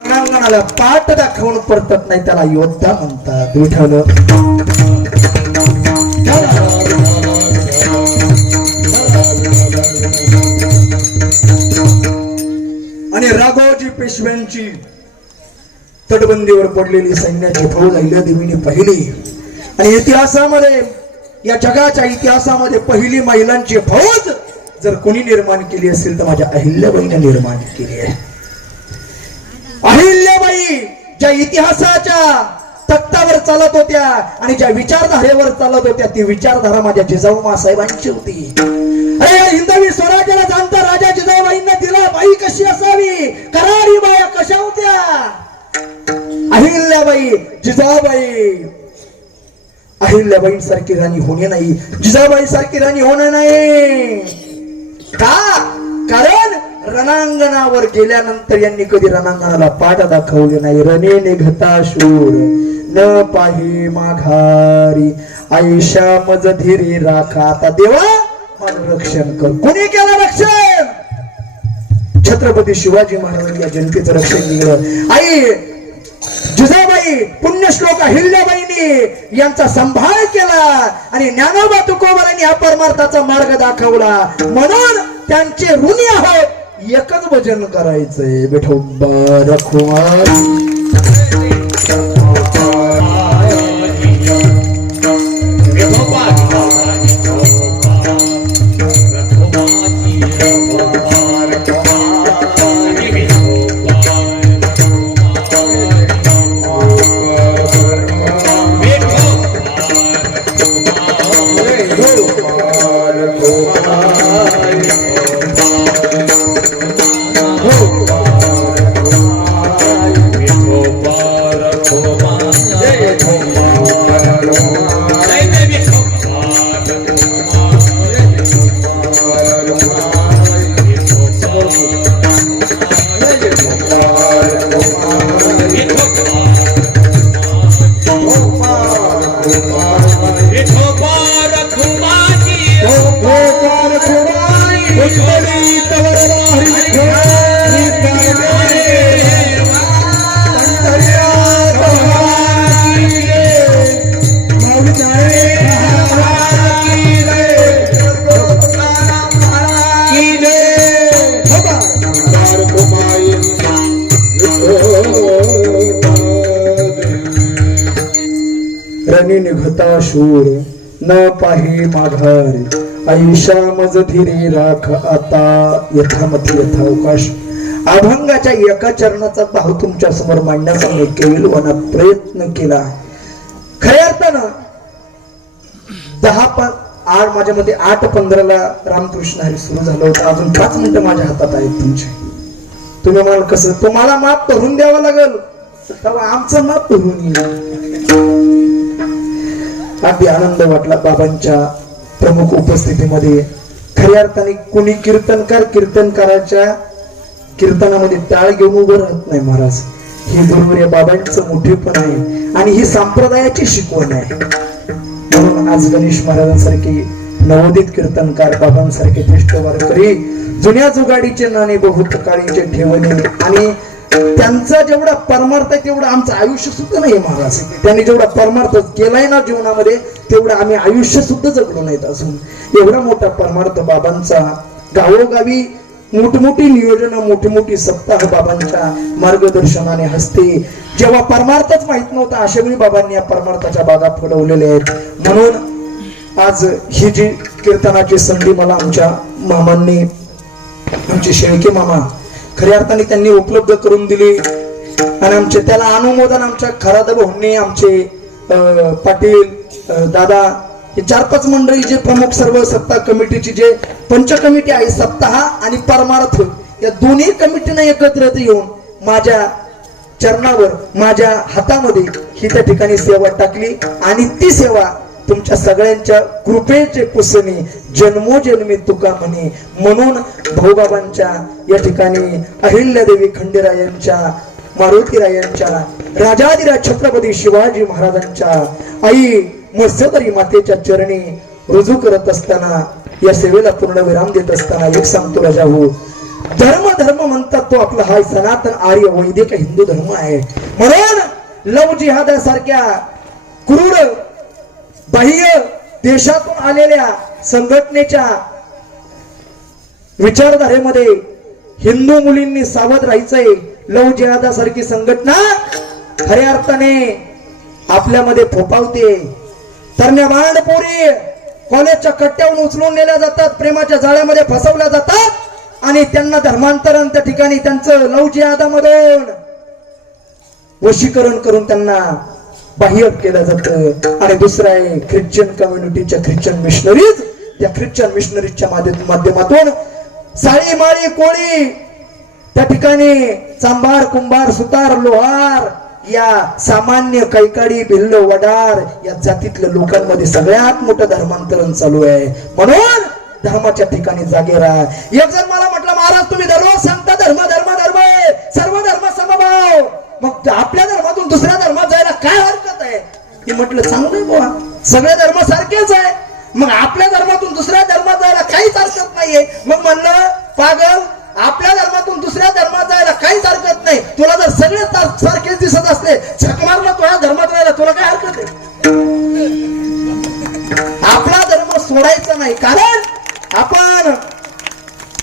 रणांगणाला पाठ दाखवून परतत नाही त्याला योद्धा म्हणतात. विठ्ठल आणि राघोजी पेशव्यांची तटबंदीवर पडलेली सैन्याची फौज अहिल्यादेवीने पाहिली. आणि इतिहासामध्ये या जगाच्या इतिहासामध्ये पहिली महिलांची फौज जर कोणी निर्माण केली असेल तर माझ्या अहिल्याबाईने निर्माण केली आहे. अहिल्याबाई ज्या इतिहासाच्या तख्तावर चालत होत्या आणि ज्या विचारधारेवर चालत होत्या ती विचारधारा माझ्या जिजाऊ साहेबांची होती. अरे हिंदवी स्वराज्याला जाणता राजा जिजाऊबाईंना दिला बाई कशी असावी? करारी बाया कशा होत्या? अहिल्याबाई जिजाबाई अहिल्याबाई सारखी राणी होणे नाही. जिजाबाई सारखी राणी होणे नाही. का? कारण रणांगणावर गेल्यानंतर यांनी कधी रणांगणाला पाठ दाखवले नाही. रणे निघता शूर न पाही माघारी. आयुष्या मज धीरी राखा. आता देवा मला रक्षण कर. कोणी केलं रक्षण? छत्रपती शिवाजी महाराजांनी या जनतेचं रक्षण केलं. आई जिजाबाई पुण्यश्लोक अहिल्याबाईंनी यांचा संभाळ केला आणि ज्ञानोबा तुकोबारांनी हा परमार्थाचा मार्ग दाखवला. म्हणून त्यांचे ऋणी आहोत. एकच भजन करायचंय विठोबा रखुमाई रणी शूर न पाही माघार. आयुष्या मज धीरे राख आता. यथामती यथावकाश. अभंगाच्या एका चरणाचा भाव तुमच्यासमोर मांडण्याचा मी केविलवाना प्रयत्न केला. खऱ्या अर्थानं दहा पण आठ माझ्या मध्ये आठ पंधराला रामकृष्ण हरी सुरू झालं होतं. अजून पाच मिनिटं माझ्या हातात आहेत तुमचे. तुम्ही मला कसं तुम्हाला माप भरून द्यावं लागेल. तेव्हा आमचं माप भरून येईल. अगदी आनंद वाटला बाबांच्या प्रमुख उपस्थितीमध्ये. खऱ्या अर्थाने कुणी कीर्तनकार कीर्तनकाराच्या कीर्तनामध्ये टाळ घेऊन उभं राहत नाही महाराज. हे बरोबर या बाबांचं मोठेपण आहे आणि ही संप्रदायाची शिकवण आहे. म्हणून आज गणेश महाराजांसारखे नवोदित कीर्तनकार बाबांसारखे ज्येष्ठ वारकरी जुन्या जुगाडीचे नाणे बहुत काळीचे ठेवणे आणि त्यांचा जेवढा परमार्थ आहे तेवढं आमचं आयुष्य सुद्धा नाही महाराज. त्यांनी जेवढा परमार्थ केलाय ना जीवनामध्ये तेवढं आम्ही आयुष्य सुद्धा जगलो नाहीत असून एवढा मोठा परमार्थ बाबांचा गावोगावी मोठमोठी नियोजन मोठी मोठी सप्ताह बाबांच्या मार्गदर्शनाने हसते. जेव्हा परमार्थच माहीत नव्हता अशा वेळी बाबांनी या परमार्थाच्या बागा फुलवलेल्या आहेत. म्हणून आज ही जी कीर्तनाची संधी मला आमच्या मामांनी आमचे शेळके मामा खऱ्या अर्थाने त्यांनी उपलब्ध करून दिली. आणि आमचे त्याला अनुमोदन आमच्या खराद भाऊंनी आमचे पाटील दादा हे चार पाच मंडळी जे प्रमुख सर्व सत्ता कमिटीची जे पंच कमिटी आहे सप्ताह आणि परमार्थ या दोन्ही कमिटीने एकत्रित येऊन माझ्या चरणावर माझ्या हातामध्ये ही त्या ठिकाणी सेवा टाकली. आणि ती सेवा तुमच्या सगळ्यांच्या कृपेचे पुसणे जन्मोजन्मी तुका म्हणे. म्हणून भाऊबाबांच्या या ठिकाणी अहिल्यादेवी खंडेरायांच्या मारुतीरायांच्या राजाधिराज छत्रपती शिवाजी महाराजांच्या आई मत्स्यधरी मातेच्या चरणी रुजू करत असताना या सेवेला पूर्ण विराम देत असताना एक सांगतो राजा हो धर्म धर्म म्हणतात तो आपला हा सनातन आर्य वैदिक हिंदू धर्म आहे. म्हणून लव जिहादासारख्या क्रूर बाह्य देशातून आलेल्या संघटनेच्या विचारधारेमध्ये हिंदू मुलींनी सावध राहायचंय. लव जिहादासारखी संघटना खऱ्या अर्थाने आपल्यामध्ये फोपावते तरण्या बाळपोरी कॉलेजच्या कट्ट्यावरून उचलून नेल्या जातात प्रेमाच्या जाळ्यामध्ये फसवल्या जातात आणि त्यांना धर्मांतरण त्या ठिकाणी त्यांचं लव जिहादामधून वशीकरण करून त्यांना बाह्य केलं जातं. आणि दुसरं आहे ख्रिश्चन कम्युनिटीच्या ख्रिश्चन मिशनरीज त्या ख्रिश्चन मिशनरीजच्या माध्यमातून साळी माळी कोळी त्या ठिकाणी चांभार कुंभार सुतार लोहार या सामान्य कैकाडी भिल्ल वडार या जातीतल्या लोकांमध्ये सगळ्यात मोठं धर्मांतरण चालू आहे. म्हणून धर्माच्या ठिकाणी जागे राहा. एक जर मला म्हटलं महाराज तुम्ही दररोज सांगता धर्म धर्म धर्म सर्व धर्म समभाव. मग आपल्या धर्मातून दुसऱ्या धर्मात हे म्हटलं चांगलं बुवा. सगळे धर्म सारखेच आहे. मग आपल्या धर्मातून दुसऱ्या धर्मात जायला काहीच हरकत नाहीये. मग म्हणलं पागल आपल्या धर्मातून दुसऱ्या धर्मात जायला काहीच हरकत नाही. तुला जर सगळे सारखेच दिसत असले झक मारला तुझ्या धर्मात राहिला तुला काय हरकत आहे? आपला धर्म सोडायचा नाही. कारण आपण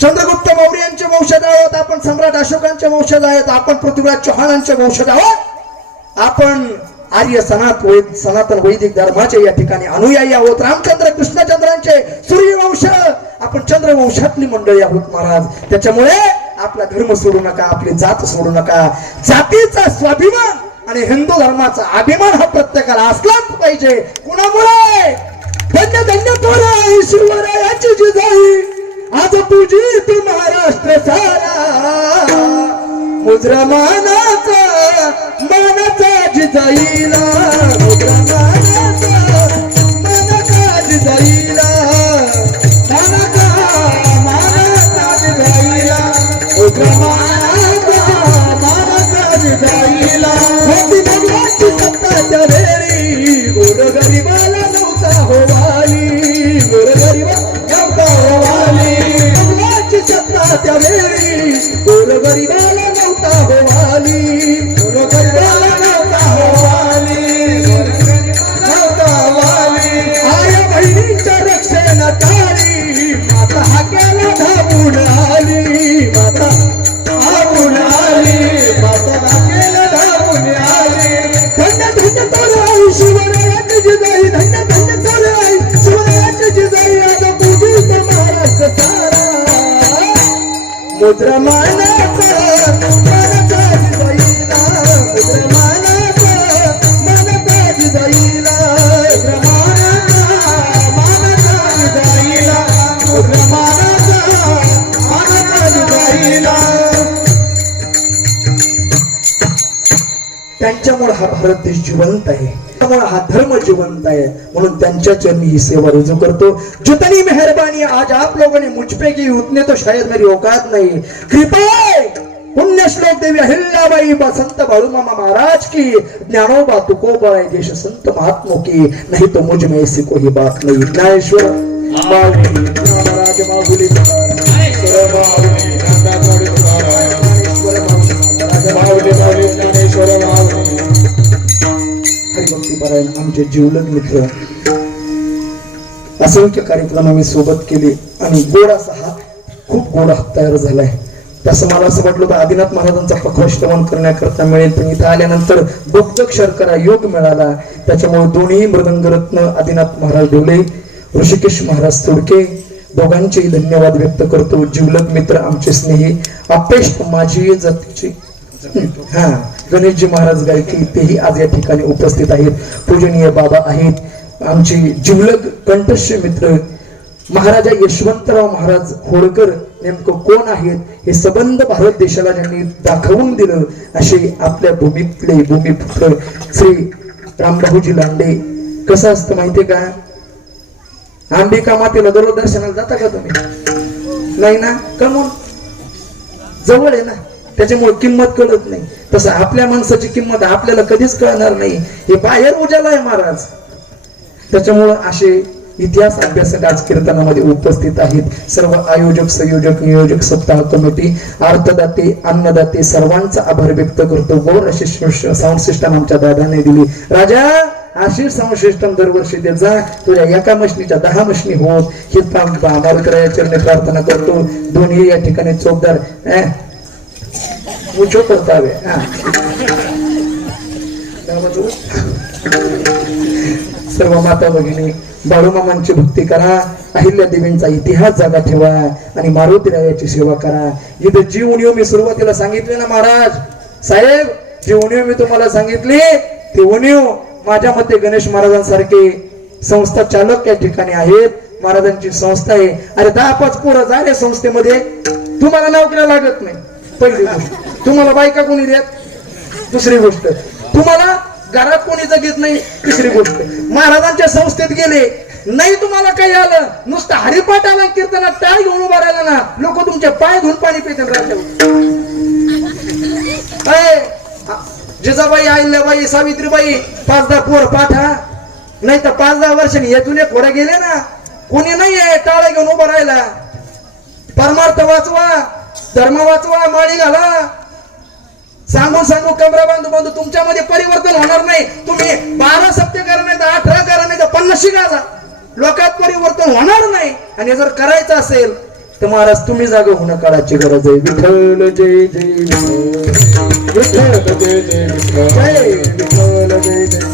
चंद्रगुप्त मौर्य यांचे वंशज आहोत आपण सम्राट अशोकांचे वंशज आहोत आपण पृथ्वीराज चौहानांचे वंशज आहोत. आपण आर्य सनात वैद सनातन वैदिक धर्माचे या ठिकाणी अनुयायी आहोत. रामचंद्र कृष्णचंद्रांचे सूर्यवंश. आपण चंद्रवंशातली मंडळी आहोत महाराज. त्याच्यामुळे आपला धर्म सोडू नका आपली जात सोडू नका. जातीचा स्वाभिमान आणि हिंदू धर्माचा अभिमान हा प्रत्येकाला असलाच पाहिजे. कुणामुळे? धन्य धन्य तोरा जी जिजाई आज तुझी तू महाराष्ट्र सारा. मुद्रा मानाचा जाईला मुद्रा मानाचा हा भारत देश जिवंत आहे. त्यामुळे हा धर्म जिवंत आहे. म्हणून त्यांच्या चरणी ही सेवा रुजू करतो. जितनी मेहरबानी आज आप लोगों ने मुझ पे की उतने तो शायद मेरी औकात नहीं. कृपा पुण्य श्लोक देवी अहिल्याबाई बसंत बाळूमामा महाराज की ज्ञानोबा तुकोबा है देश संत महात्मो की नहीं तो मुझ में ऐसी कोई बात नहीं. ज्ञानेश्वर महाराज ज्ञानराज माऊली ज्ञानेश्वर हरिभक्तीपरायण आमचे जीवलग मित्र. असंख्य कार्यक्रम आम्ही सोबत केले आणि गोड असा हात खूप गोड हात तयार झालाय. तसं मला असं वाटलं होतं आदिनाथ महाराजांचा पक्वश्रवण करण्याकरता मिळेल पण इथं आल्यानंतर दुग्धक शर्करा योग मिळाला. त्याच्यामुळे दोन्ही मृदंगरत्न आदिनाथ महाराज ढोले ऋषिकेश महाराज तोडके दोघांचेही धन्यवाद व्यक्त करतो. जीवलग मित्र आमचे स्नेही अपेश माझी जातीचे हा. गणेशजी महाराज गायकी तेही आज या ठिकाणी उपस्थित आहेत. पूजनीय बाबा आहेत. आमचे जिवलग कंठस्य मित्र महाराजा यशवंतराव महाराज होळकर नेमकं कोण आहेत? हे सबंध भारत देशाला ज्यांनी दाखवून दिलं असे आपल्या भूमीतले भूमिपुत्र श्री रामबाबूजी लांडे. कसं असतं माहितीये का? अंबिका मातेला दररोज दर्शनाला जाता का तुम्ही? नाही ना? कमून? जवळ आहे ना? त्याच्यामुळे किंमत कळत नाही. तसं आपल्या माणसाची किंमत आपल्याला कधीच कळणार नाही. हे बाहेर उजाला आहे महाराज. त्याच्यामुळं असे इतिहास अभ्यासक आज कीर्तनामध्ये उपस्थित आहेत. सर्व आयोजक संयोजक नियोजक सप्ताह कमिटी अर्थदाते अन्नदाते सर्वांचा आभार व्यक्त करतो. गौर अशी साऊंड सिस्टम आमच्या दादाने दिली. राजा अशी साऊंड सिस्टम दरवर्षी देत जा. तुझ्या एका मशनीच्या दहा मशनी होत ही मारुतराया प्रार्थना करतो. दोन्ही या ठिकाणी चौकदार mucho contable. Ah. सर्व माता भगिनी बाळूमामांची भक्ती करा अहिल्या देवींचा इतिहास जागा ठेवा आणि मारुती रायाची सेवा करा. इथे जी उणीव मी सुरुवातीला सांगितले ना महाराज? साहेब जी उणीव मी तुम्हाला सांगितली? ती उणीव माझ्या मते गणेश महाराजांसारखे संस्था चालक या ठिकाणी आहेत. महाराजांची संस्था आहे. अरे दहा पाच पोरं झाले संस्थेमध्ये. तुम्हाला नोकऱ्या लागत नाही. पहिली गोष्ट. तुम्हाला बायका कोणी देत? दुसरी गोष्ट. तुम्हाला घरात कोणी जगत नाही? तिसरी गोष्ट. महाराजांच्या संस्थेत गेले. नाही तुम्हाला काही आलं. नुसतं हरिपाठ आला कीर्तनात टाळ घेऊन उभा राहिला ना लोक तुमचे पाय धुवून पाणी पिते राहते जिजाबाई अहिल्याबाई सावित्रीबाई पाच दहा पोर पाठा. नाही तर पाच दहा वर्षांनी हे एक पोरं गेले ना. कोणी नाही आहे टाळा घेऊन उभा राहिला. परमार्थ वाचवा धर्म वाचवा माळी घाला. सांगून सांगू कमरा बांधू बांधू तुमच्यामध्ये परिवर्तन होणार नाही. तुम्ही बारा सप्ते करा नाही तर अठरा करा नाही तर पन्नासशी गाजा लोकात परिवर्तन होणार नाही. आणि जर करायचं असेल तर महाराज तुम्ही जागा होणं काळाची गरज आहे. विठ्ठल जय जय विठ्ठल. जय जय विठ्ठल. जय. विठ्ठल जय जय.